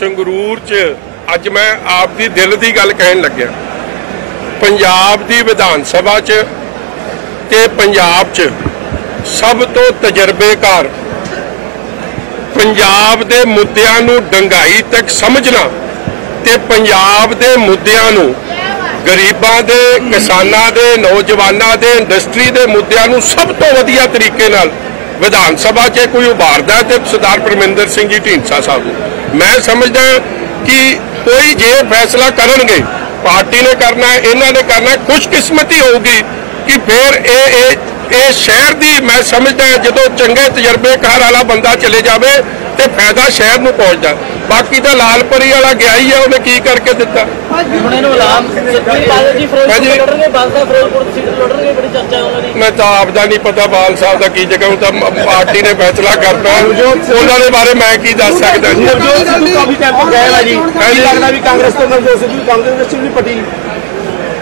ਸੰਗਰੂਰ 'ਚ ਅੱਜ ਮੈਂ ਆਪ ਦੀ ਦਿਲ ਦੀ ਗੱਲ ਕਹਿਣ ਲੱਗਿਆ। ਪੰਜਾਬ ਦੀ ਵਿਧਾਨ ਸਭਾ 'ਚ ਤੇ ਪੰਜਾਬ 'ਚ ਸਭ ਤੋਂ ਤਜਰਬੇਕਾਰ ਪੰਜਾਬ ਦੇ ਮੁੱਦਿਆਂ ਨੂੰ ਡੰਗਾਈ ਤੱਕ ਸਮਝਣਾ ਤੇ ਪੰਜਾਬ ਦੇ ਮੁੱਦਿਆਂ ਨੂੰ ਗਰੀਬਾਂ ਦੇ, ਕਿਸਾਨਾਂ ਦੇ, ਨੌਜਵਾਨਾਂ ਦੇ, ਇੰਡਸਟਰੀ ਦੇ ਮੁੱਦਿਆਂ ਨੂੰ ਸਭ ਤੋਂ ਵਧੀਆ ਤਰੀਕੇ ਨਾਲ ਵਿਧਾਨ ਸਭਾ 'ਚ ਕੋਈ ਉਭਾਰਦਾ ਹੈ ਤੇ ਸਰਦਾਰ ਪਰਮਿੰਦਰ ਸਿੰਘ ਜੀ ਢੀਂਡਸਾ ਸਾਹਿਬ ਨੂੰ। ਮੈਂ ਸਮਝਦਾ ਕਿ ਕੋਈ ਜੇ ਫੈਸਲਾ ਕਰਨਗੇ ਪਾਰਟੀ ਨੇ ਕਰਨਾ ਹੈ, ਇਹਨਾਂ ਨੇ ਕਰਨਾ ਹੈ, ਖੁਸ਼ਕਿਸਮਤੀ ਹੋਊਗੀ ਕਿ ਫਿਰ ਇਹ ਇਹ ਇਹ ਸ਼ਹਿਰ ਦੀ ਮੈਂ ਸਮਝਦਾ ਜਦੋਂ ਚੰਗੇ ਤਜਰਬੇਕਾਰ ਵਾਲਾ ਬੰਦਾ ਚਲੇ ਜਾਵੇ ਤੇ ਫਾਇਦਾ ਸ਼ਹਿਰ ਨੂੰ ਪਹੁੰਚਦਾ। ਬਾਕੀ ਤਾਂ ਲਾਲਪਰੀ ਵਾਲਾ ਗਿਆ ਹੀ ਆ ਉਹਨੇ ਕੀ ਕਰਕੇ ਦਿੱਤਾ? ਹੁਣ ਇਹਨੂੰ ਐਲਾਨ ਸੱਚੀ ਬਾਦਲ ਜੀ ਫਿਰੋਜ਼ਪੁਰ। ਲੜਨਗੇ ਸਾਹਿਬ ਫਿਰੋਜ਼ਪੁਰ ਸੀਟ ਲੜਨਗੇ ਬੜੀ ਚਰਚਾ ਉਹਨਾਂ ਦੀ ਮੈਂ ਤਾਂ ਆਪ ਦਾ ਨਹੀਂ ਪਤਾ ਬਾਲ ਸਾਹਿਬ ਦਾ ਕੀ ਜਗ੍ਹਾ ਉਹ ਤਾਂ ਪਾਰਟੀ ਨੇ ਫੈਸਲਾ ਕਰਨਾ ਹੈ। ਉਹਨਾਂ ਦੇ ਬਾਰੇ ਮੈਂ ਕੀ ਦੱਸ ਸਕਦਾ ਜੀ? ਜੋ ਸਿੱਧੂ ਕਾਫੀ ਟਾਈਮ ਤੋਂ ਗਏ ਆ ਜੀ। ਹਾਂਜੀ। ਕੀ ਲੱਗਦਾ ਵੀ ਕਾਂਗਰਸ ਤੋਂ ਨਵਜੋਤ ਕਾਂਗਰਸ ਪੱਟੀ?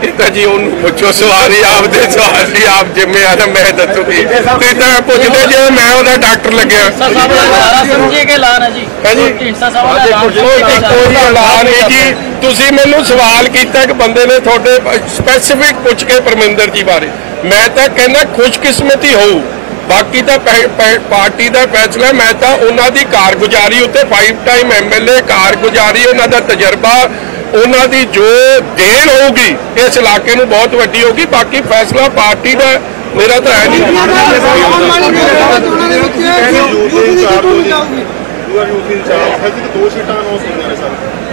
ਇਹ ਤਾਂ ਜੀ ਉਹਨੂੰ ਪੁੱਛੋ ਸਵਾਲ ਹੀ ਆਪਦੇ ਸਵਾਲ ਹੀ ਆਪ ਜ਼ਿੰਮੇਵਾਰ ਮੈਂ ਦੱਸੂਗੀ ਤੁਸੀਂ ਤਾਂ ਪੁੱਛਦੇ ਜੇ ਮੈਂ ਉਹਦਾ ਡਾਕਟਰ ਲੱਗਿਆ। ਕਿ ਹੈ ਜੀ? ਹਾਂਜੀ। ਕੋਈ ਐਲਾਨ ਨਹੀਂ ਜੀ। ਤੁਸੀਂ ਮੈਨੂੰ ਸਵਾਲ ਕੀਤਾ ਕਿ ਬੰਦੇ ਨੇ ਤੁਹਾਡੇ ਸਪੈਸੀਫਿਕ ਪੁੱਛ ਕੇ ਪਰਮਿੰਦਰ ਜੀ ਬਾਰੇ। ਮੈਂ ਤਾਂ ਕਹਿੰਦਾ ਖੁਸ਼ਕਿਸਮਤੀ ਹੋਊ। ਬਾਕੀ ਤਾਂ ਪਾਰਟੀ ਦਾ ਫੈਸਲਾ ਮੈਂ ਤਾਂ ਉਹਨਾਂ ਦੀ ਕਾਰਗੁਜ਼ਾਰੀ ਉੱਤੇ 5 ਟਾਈਮ ਐਮਐਲਏ ਕਾਰਗੁਜ਼ਾਰੀ ਉਹਨਾਂ ਦਾ ਤਜਰਬਾ ਉਹਨਾਂ ਦੀ ਜੋ ਦੇਣ ਹੋਊਗੀ ਇਸ ਇਲਾਕੇ ਨੂੰ ਬਹੁਤ ਵੱਡੀ ਹੋਊਗੀ। ਬਾਕੀ ਫੈਸਲਾ ਪਾਰਟੀ ਦਾ ਮੇਰਾ ਤਾਂ ਹੈ ਨਹੀਂ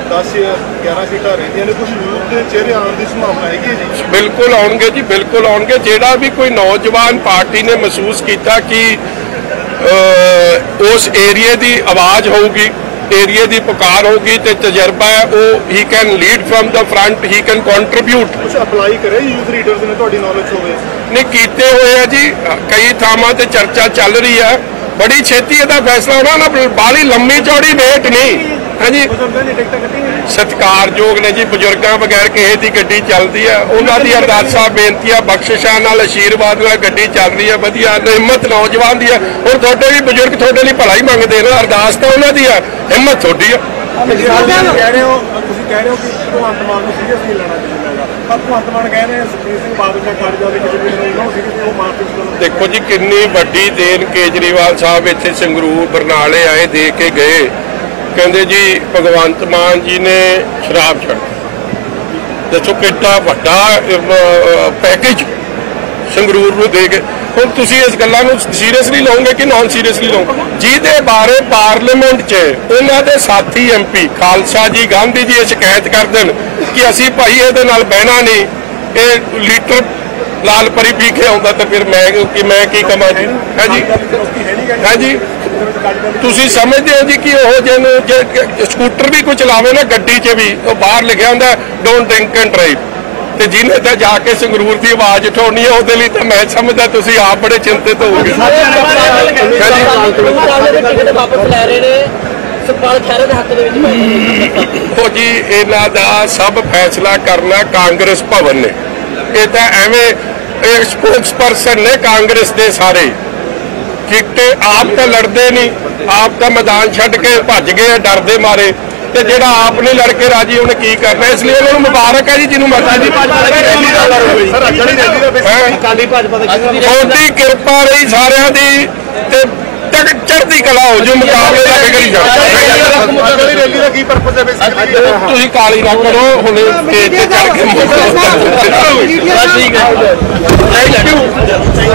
ਦੂਆ ਯੂਥ ਇੰਚਾਰਜ ਹੈ ਕਿ ਦੋ ਸੀਟਾਂ ਅਨਾਉਂਸ ਹੋਈਆਂ ਨੇ ਸਰ 10 11 ਸੀਟਾਂ ਰਹਿੰਦੀਆਂ ਨੇ ਕੁਝ ਯੂਥ ਦੇ ਚਿਹਰੇ ਆਉਣ ਦੀ ਸੰਭਾਵਨਾ ਹੈਗੀ ਹੈ ਜੀ? ਬਿਲਕੁਲ ਆਉਣਗੇ ਜੀ ਬਿਲਕੁਲ ਆਉਣਗੇ। ਜਿਹੜਾ ਵੀ ਕੋਈ ਨੌਜਵਾਨ ਪਾਰਟੀ ਨੇ ਮਹਿਸੂਸ ਕੀਤਾ ਕਿ ਉਸ ਏਰੀਏ ਦੀ ਆਵਾਜ਼ ਹੋਊਗੀ ਏਰੀਏ ਦੀ ਪੁਕਾਰ ਹੋਊਗੀ ਤੇ ਤਜਰਬਾ ਹੈ ਉਹ ਹੀ can lead from the front he can contribute ਕੁਝ ਅਪਲਾਈ ਕਰੇ ਯੂਥ ਲੀਡਰਸ ਨੇ ਤੁਹਾਡੀ ਨੌਲੇਜ ਹੋਵੇ? ਨੇ ਕੀਤੇ ਹੋਏ ਆ ਜੀ ਕਈ ਥਾਵਾਂ ਤੇ ਚਰਚਾ ਚੱਲ ਰਹੀ ਹੈ। ਬੜੀ ਛੇਤੀ ਇਹਦਾ ਫੈਸਲਾ ਹੋਣਾ ਨਾ ਬਾਲੀ ਲੰਮੀ ਚੌੜੀ ਵੇਟ ਨਹੀਂ। ਹਾਂਜੀ। ਸਤਿਕਾਰਯੋਗ ਨੇ ਜੀ ਬਜ਼ੁਰਗਾਂ ਬਗੈਰ ਕਿਸੇ ਦੀ ਗੱਡੀ ਚੱਲਦੀ ਹੈ ਉਹਨਾਂ ਦੀ ਅਰਦਾਸਾਂ ਬੇਨਤੀਆਂ ਬਖਸ਼ਿਸ਼ਾਂ ਨਾਲ ਆਸ਼ੀਰਵਾਦ ਨਾਲ ਗੱਡੀ ਚੱਲ ਰਹੀ ਹੈ ਵਧੀਆ ਹਿੰਮਤ ਨੌਜਵਾਨ ਦੀ ਹੈ ਹੁਣ ਤੁਹਾਡੇ ਵੀ ਬਜ਼ੁਰਗ ਤੁਹਾਡੇ ਲਈ ਭਲਾ ਹੀ ਮੰਗਦੇ ਨੇ। ਅਰਦਾਸ ਤਾਂ ਉਹਨਾਂ ਦੀ ਹੈ ਹਿੰਮਤ ਤੁਹਾਡੀ ਹੈ ਤੁਸੀਂ ਕਹਿ ਰਹੇ ਹੋ ਤੁਸੀਂ ਕਹਿ ਰਹੇ ਹੋ ਕਿ ਭਗਵੰਤ ਮਾਨ ਨੂੰ ਸੀਰੀਅਸ ਨਹੀਂ ਲੈਣਾ ਚਾਹੀਦਾ ਪਰ ਭਗਵੰਤ ਮਾਨ ਕਹਿ ਰਹੇ ਆ ਸੁਖਬੀਰ ਸਿੰਘ ਬਾਦਲ ਦਾ ਨੂੰ ਉਹ ਦੇਖੋ ਜੀ ਕਿੰਨੀ ਵੱਡੀ ਦੇਣ ਕੇਜਰੀਵਾਲ ਸਾਹਿਬ ਇੱਥੇ ਸੰਗਰੂਰ ਬਰਨਾਲੇ ਆਏ ਦੇ ਕੇ ਗਏ। ਕਹਿੰਦੇ ਜੀ, ਭਗਵੰਤ ਮਾਨ ਜੀ ਨੇ ਸ਼ਰਾਬ ਛੱਡ ਦੱਸੋ ਕਿੰਨਾ ਵੱਡਾ ਪੈਕੇਜ ਸੰਗਰੂਰ ਨੂੰ ਦੇ ਕੇ। ਹੁਣ ਤੁਸੀਂ ਇਸ ਗੱਲਾਂ ਨੂੰ ਸੀਰੀਅਸਲੀ ਲਓਗੇ ਕਿ ਨਾਨ ਸੀਰੀਅਸਲੀ ਲਓਗੇ? ਜਿਹਦੇ ਬਾਰੇ ਪਾਰਲੀਮੈਂਟ 'ਚ ਉਹਨਾਂ ਦੇ ਸਾਥੀ ਐਮਪੀ ਖਾਲਸਾ ਜੀ, ਗਾਂਧੀ ਜੀ ਇਹ ਸ਼ਿਕਾਇਤ ਕਰਦੇ ਨੇ ਕਿ ਅਸੀਂ ਭਾਈ ਇਹਦੇ ਨਾਲ ਬਹਿਣਾ ਨਹੀਂ। ਇਹ ਲੀਟਰ ਲਾਲ ਪਰੀ ਪੀ ਕੇ ਆਉਂਦਾ ਤਾਂ ਫਿਰ ਮੈਂ ਕਿ ਮੈਂ ਕੀ ਕਮਾਂ ਜੀ? ਹੈ ਜੀ? ਤੁਸੀਂ ਸਮਝਦੇ ਹੋ ਜੀ ਕਿ ਉਹ ਜਿਹਨੂੰ ਜੇ ਸਕੂਟਰ ਵੀ ਕੋਈ ਚਲਾਵੇ ਨਾ ਗੱਡੀ 'ਚ ਵੀ ਉਹ ਬਾਹਰ ਲਿਖਿਆ ਹੁੰਦਾ ਡੋਨਟ ਡਰਿੰਕ ਐਂਡ ਡਰਾਈਵ ਤੇ ਜਿਹਨੇ ਤਾਂ ਜਾ ਕੇ ਸੰਗਰੂਰ ਦੀ ਆਵਾਜ਼ ਉਠਾਉਣੀ ਹੈ ਉਹਦੇ ਲਈ ਤਾਂ ਮੈਂ ਸਮਝਦਾ ਤੁਸੀਂ ਆਪ ਬੜੇ ਚਿੰਤਿਤ ਹੋਵੋਗੇ। ਮੁਕਾਬਲੇ ਦੇ ਟਿਕਟ ਵਾਪਸ ਲੈ ਰਹੇ ਨੇ ਸੁਖਪਾਲ ਖਹਿਰੇ ਦੇ ਹੱਕ ਦੇ ਵਿੱਚ ਪਏ ਉਹ ਜੀ ਇਹਨਾਂ ਦਾ ਸਭ ਫੈਸਲਾ ਕਰਨਾ ਕਾਂਗਰਸ ਭਵਨ ਨੇ। ਇਹ ਤਾਂ ਐਵੇਂ ਇਹ ਸਪੋਕਸਪਰਸਨ ਨੇ ਕਾਂਗਰਸ ਦੇ ਸਾਰੇ। ਕਿਤੇ ਆਪ ਤਾਂ ਲੜਦੇ ਨਹੀਂ ਆਪ ਤਾਂ ਮੈਦਾਨ ਛੱਡ ਕੇ ਭੱਜ ਗਏ ਡਰਦੇ ਮਾਰੇ। ਤੇ ਜਿਹੜਾ ਆਪ ਨਹੀਂ ਲੜ ਕੇ ਰਾਜੀ ਉਹਨੇ ਕੀ ਕਰਨਾ? ਇਸ ਲਈ ਉਹਨਾਂ ਨੂੰ ਮੁਬਾਰਕ ਹੈ ਜੀ ਜਿਹਨੂੰ ਮਤਾ ਜੀ ਉਹਦੀ ਕਿਰਪਾ ਰਹੀ ਸਾਰਿਆਂ ਦੀ ਤੇ ਤੱਕ ਚੜ੍ਹਦੀ ਕਲਾ ਹੋ ਜੂ ਮੁਕਾਬਲੇ ਦਾ ਫਿਕਰ ਹੀ ਤੁਸੀਂ ਕਾਲੀ ਨਾ ਕਰੋ ਹੁਣ ਸਟੇਜ ਤੇ ਚੜ ਕੇ ਠੀਕ ਹੈ ਥੈਂਕ ਯੂ